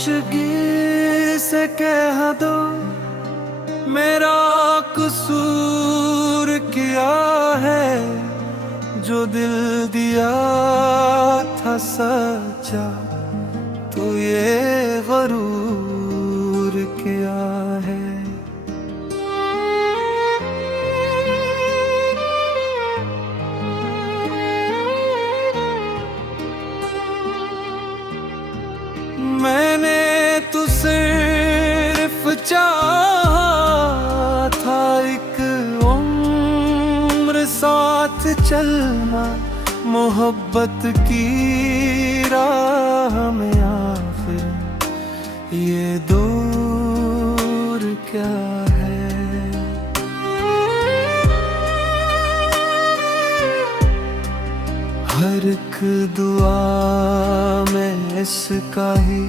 खामोशगी से कह दो मेरा कसूर क्या है, जो दिल दिया था सच्चा तो ये गरूर क्या है। मैंने तो सिर्फ चाहा था एक उम्र साथ चलना, मोहब्बत की राह में आखिर ये दूर क्या है। हर एक दुआ में इसका ही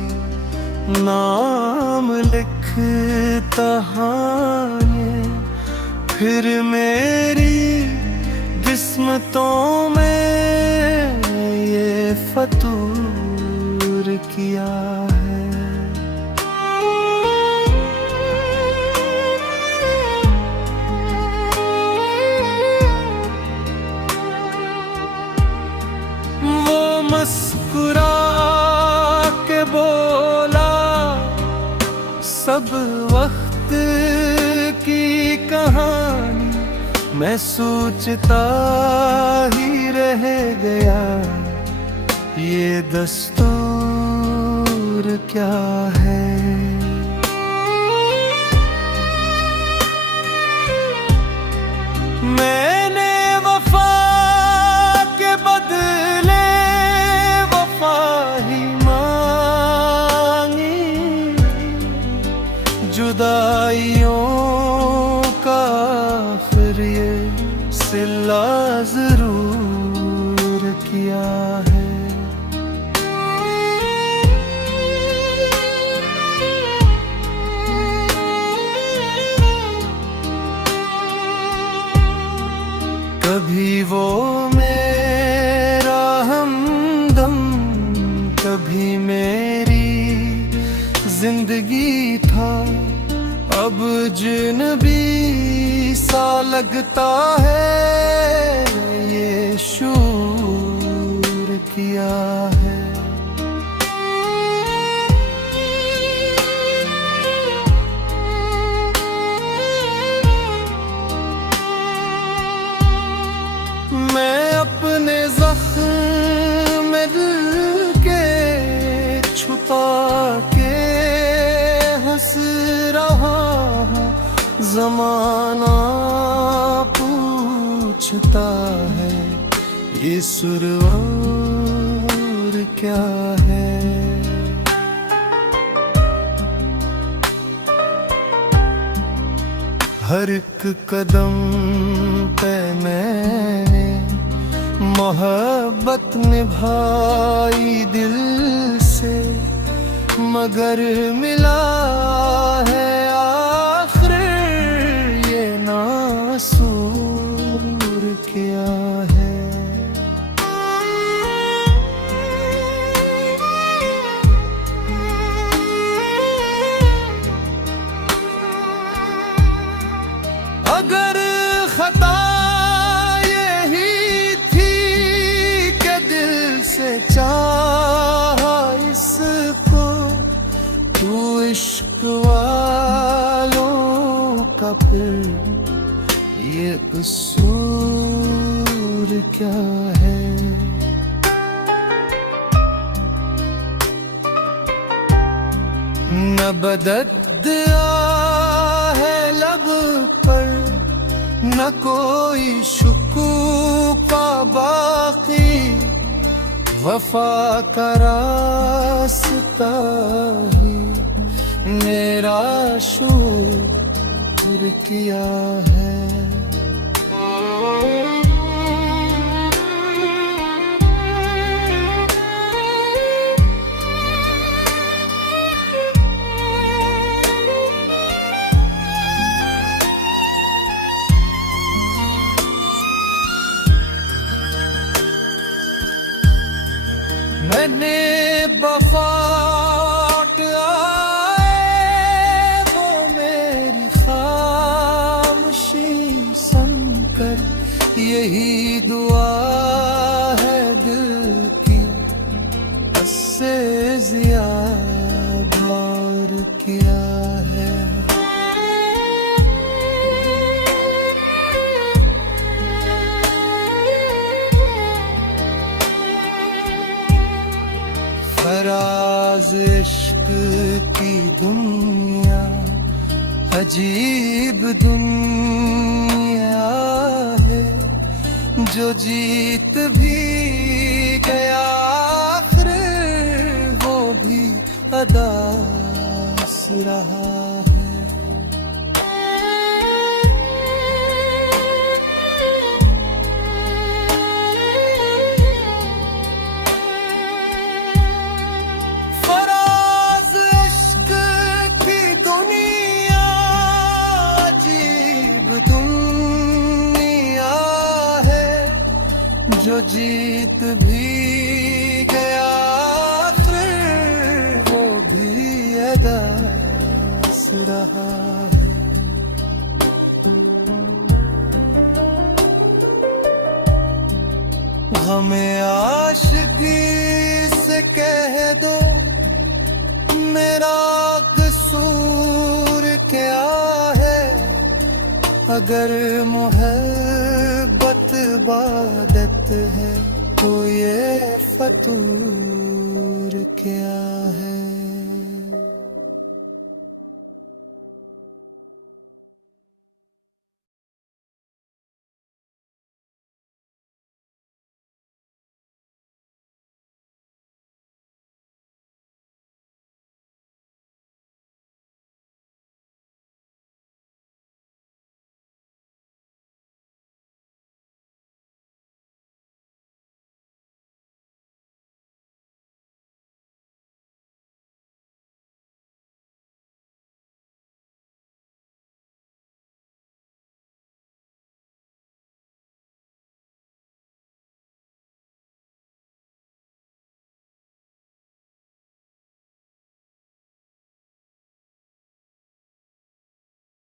नाम लिखता है, फिर मेरी किस्मतों में ये फतूर किया है। वो मुस्कुरा के बोला सब वक्त की कहानी, मैं सोचता ही रह गया ये दस्तूर क्या है। मैंने वफा के बदले वफा ही मांगी, जुदाइयों का फिर ये सिला जरूर किया है। कभी वो मेरा हमदम, कभी मेरी जिंदगी था, अब अजनबी सा लगता है ये शूर किया है। मैं अपने ज़ख्म मिल के छुपा के हंस रहा, ज़माना पूछता है ये सुरूर क्या है। हर एक कदम पे मैंने मोहब्बत निभाई दिल से, मगर मिला है आखिर ये नासूर क्या है। अगर खता यही थी कि दिल से चाहा इसको, तो इश्क वालों का फिर ये कसूर क्या है। न बदल दिया है लब पर, न कोई शुकुफा बाकी, वफा